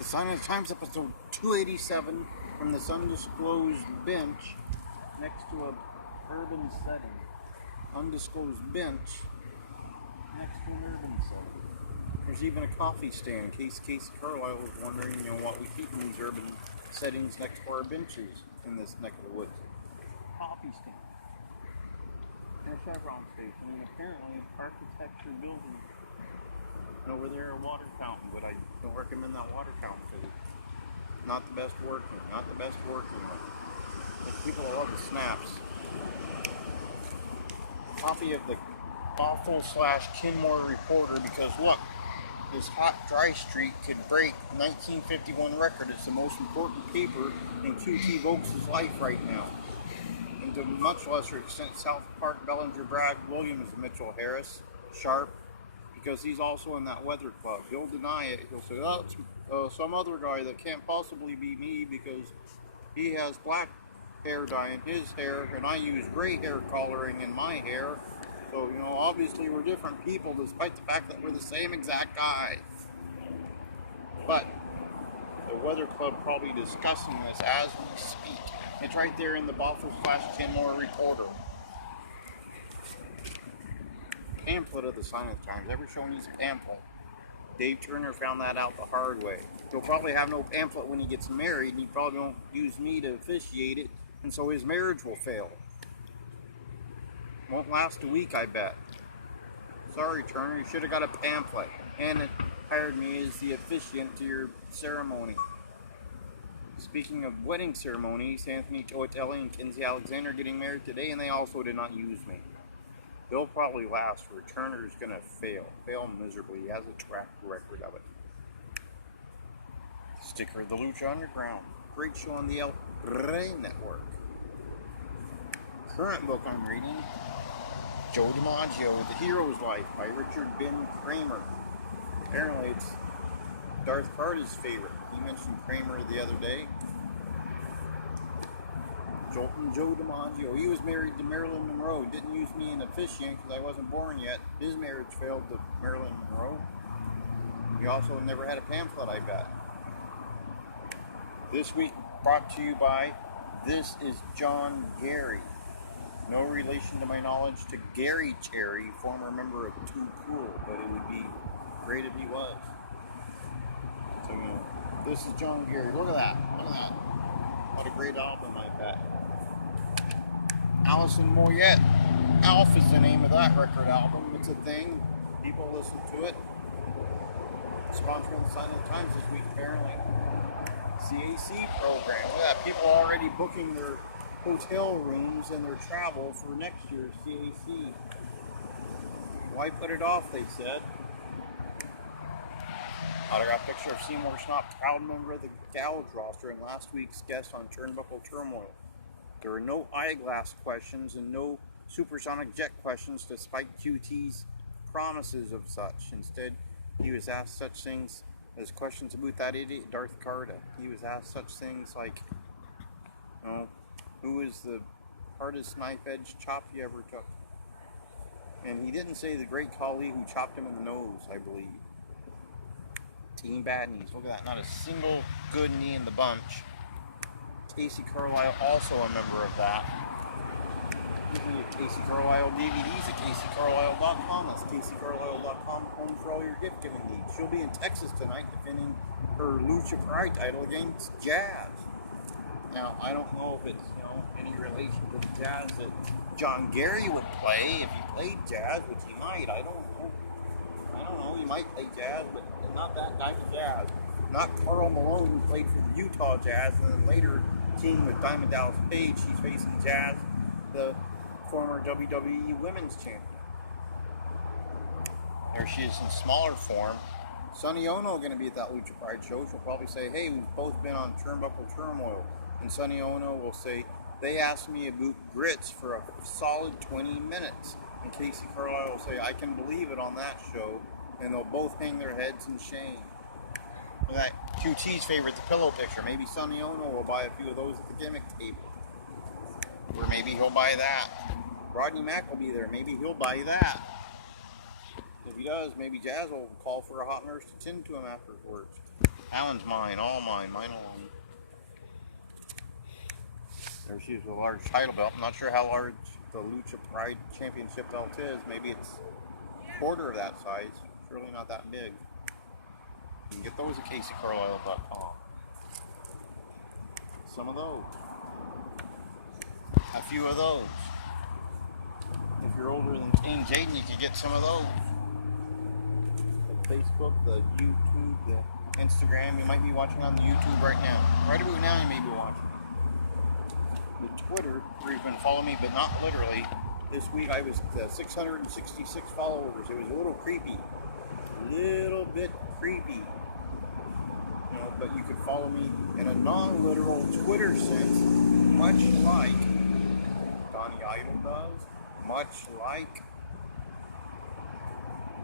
The Sign of the Times, episode 287, from this undisclosed bench next to a urban setting. Undisclosed bench next to an urban setting. There's even a coffee stand in case Casey Carlisle was wondering, what we keep in these urban settings next to our benches in this neck of the woods. Coffee stand. And a Chevron station, and apparently architecture building. And over there, a water fountain, but I don't recommend that water fountain because it's not the best working. But people love the snaps. Copy of the awful/Kenmore Reporter, because look, this hot, dry streak could break 1951 record. It's the most important paper in QT Vokes' life right now. And to much lesser extent, South Park, Bellinger, Bragg, Williams, Mitchell, Harris, Sharp, because he's also in that weather club. He'll deny it. He'll say, oh, it's some other guy that can't possibly be me because he has black hair dye in his hair and I use gray hair coloring in my hair. So, obviously we're different people despite the fact that we're the same exact guy. But the weather club probably discussing this as we speak. It's right there in the Boffle/Kenmore Reporter. Pamphlet of the Sign of the Times. Every show needs a pamphlet. Dave Turner found that out the hard way. He'll probably have no pamphlet when he gets married, and he probably won't use me to officiate it, and so his marriage will fail. Won't last a week, I bet. Sorry, Turner, you should have got a pamphlet and hired me as the officiant to your ceremony. Speaking of wedding ceremonies, Anthony Toatelli and Kinsey Alexander are getting married today, and they also did not use me. They'll probably last where Turner's going to fail miserably. He has a track record of it. Sticker of the Lucha Underground. Great show on the El Rey Network. Current book I'm reading, Joe DiMaggio, The Hero's Life by Richard Ben Kramer. Apparently it's Darth Carter's favorite. He mentioned Kramer the other day. Joe DiMaggio. He was married to Marilyn Monroe. Didn't use me in officiant because I wasn't born yet. His marriage failed to Marilyn Monroe. He also never had a pamphlet, I bet. This week brought to you by This is John Gary. No relation to my knowledge to Gary Cherry, former member of Too Cool, but it would be great if he was. So, this is John Gary. Look at that. What a great album, I bet. Alison Moyet. Alf is the name of that record album. It's a thing. People listen to it. Sponsoring the Sign of the Times this week, apparently. CAC program. Look at that. People are already booking their hotel rooms and their travel for next year's CAC. Why put it off, they said. Autograph picture of Seymour Schnapp, proud member of the Gouge roster and last week's guest on Turnbuckle Turmoil. There were no eyeglass questions and no supersonic jet questions despite QT's promises of such. Instead, he was asked such things as questions about that idiot Darth Carter. He was asked such things like, who is the hardest knife-edge chop you ever took? And he didn't say the great Khali who chopped him in the nose, I believe. Team bad knees. Look at that. Not a single good knee in the bunch. Casey Carlisle, also a member of that. You can get Casey Carlisle DVDs at CaseyCarlisle.com. That's CaseyCarlisle.com, home for all your gift giving needs. She'll be in Texas tonight defending her Lucha Pride title against Jazz. Now, I don't know if it's, any relation to the Jazz that John Gary would play if he played Jazz, which he might. I don't know. He might play Jazz, but not that guy with Jazz. Not Carl Malone, who played for the Utah Jazz and then later teamed with Diamond Dallas Page. He's facing Jazz, the former WWE Women's Champion. There she is in smaller form. Sonny Ono going to be at that Lucha Pride show. She'll probably say, hey, we've both been on Turnbuckle Turmoil. And Sonny Ono will say, they asked me about grits for a solid 20 minutes. And Casey Carlisle will say, I can believe it on that show. And they'll both hang their heads in shame. Look at that QT's favorite, the pillow picture. Maybe Sonny Ono will buy a few of those at the gimmick table. Or maybe he'll buy that. Rodney Mack will be there. Maybe he'll buy that. If he does, maybe Jazz will call for a hot nurse to tend to him afterwards. That one's mine, all mine, mine alone. There she is with a large title belt. I'm not sure how large the Lucha Pride Championship belt is. Maybe it's a quarter of that size. Surely not that big. You can get those at CaseyCarlisle.com. Some of those. A few of those. If you're older than Teen Jaden, you can get some of those. The Facebook, the YouTube, the Instagram. You might be watching on the YouTube right now. Right about now you may be watching. The Twitter, where you can follow me, but not literally. This week I was 666 followers. It was a little creepy. A little bit creepy. You know, but you could follow me in a non-literal Twitter sense, much like Donnie Idol does, much like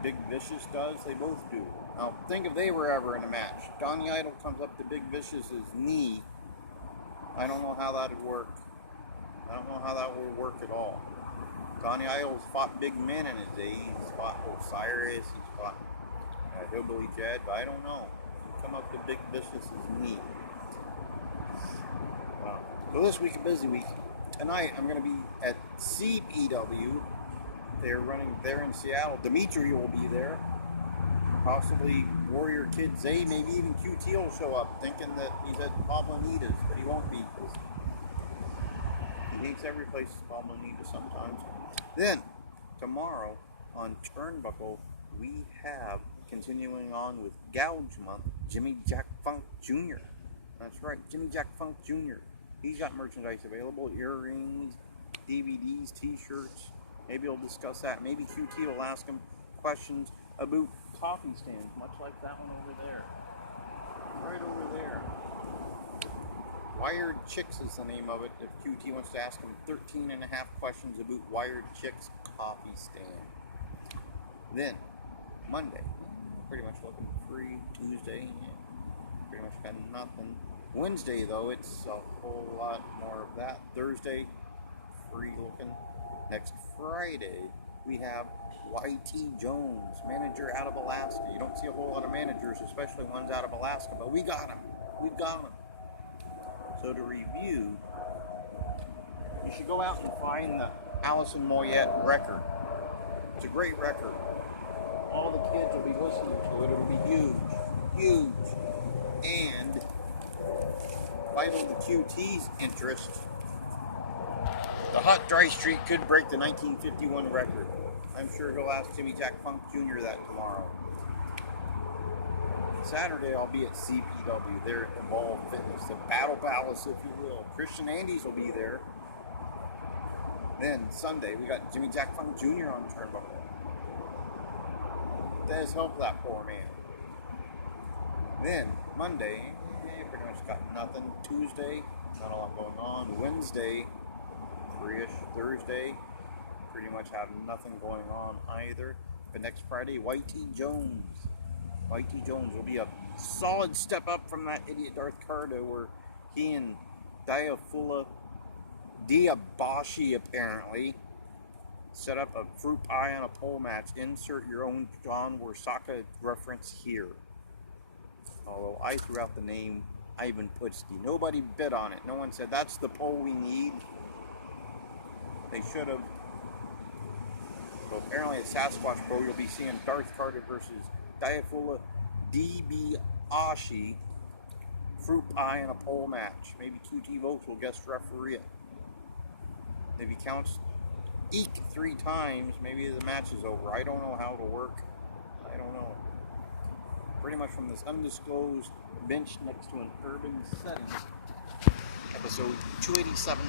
Big Vicious does. They both do. Now, think if they were ever in a match. Donnie Idol comes up to Big Vicious's knee. I don't know how that would work. I don't know how that would work at all. Donnie Idol's fought big men in his day. He's fought Osiris. He's fought Hillbilly Jed. But I don't know. Come up to Big Vicious's knee. Wow. So this week, a busy week. Tonight, I'm going to be at CPW. They're running there in Seattle. Dimitri will be there. Possibly Warrior Kid Zay, maybe even QT will show up, thinking that he's at Pablonita's, but he won't be, because he hates every place Pablonita sometimes. Then, tomorrow, on Turnbuckle, we have, continuing on with Gouge Month, Jimmy Jack Funk Jr. That's right, Jimmy Jack Funk Jr. He's got merchandise available, earrings, DVDs, t-shirts. Maybe he'll discuss that. Maybe QT will ask him questions about coffee stands, much like that one over there. Right over there. Wired Chicks is the name of it. If QT wants to ask him 13 and a half questions about Wired Chicks coffee stand. Then, Monday, pretty much looking free. Tuesday, pretty much got nothing. Wednesday, though, it's a whole lot more of that. Thursday, free looking. Next Friday, we have YT Jones, manager out of Alaska. You don't see a whole lot of managers, especially ones out of Alaska, but we got him. We've got him. So to review, you should go out and find the Allison Moyette record. It's a great record. All the kids will be listening to it. It'll be huge, huge. And vital to QT's interest, the Hot Dry Streak could break the 1951 record. I'm sure he'll ask Jimmy Jack Funk Jr. that tomorrow. Saturday, I'll be at CPW. They're at Evolve Fitness, the Battle Palace, if you will. Christian Andes will be there. Then Sunday, we got Jimmy Jack Funk Jr. on Turnbuckle. Does help that poor man. Then Monday, pretty much got nothing. Tuesday, not a lot going on. Wednesday, free-ish. Thursday, pretty much have nothing going on either. But next Friday, YT Jones. YT Jones will be a solid step up from that idiot Darth Carter, where he and Diafula Diabashi apparently set up a fruit pie on a pole match. Insert your own John Warsaka reference here. Although I threw out the name Ivan Putski. Nobody bid on it. No one said, that's the pole we need. They should have. So apparently at Sasquatch Pro, you'll be seeing Darth Carter versus Diafula Diabashi fruit pie in a pole match. Maybe QT Vokes will guest referee it. If he counts eek 3 times, maybe the match is over. I don't know how it'll work. I don't know. Pretty much from this undisclosed bench next to an urban setting. Episode 287.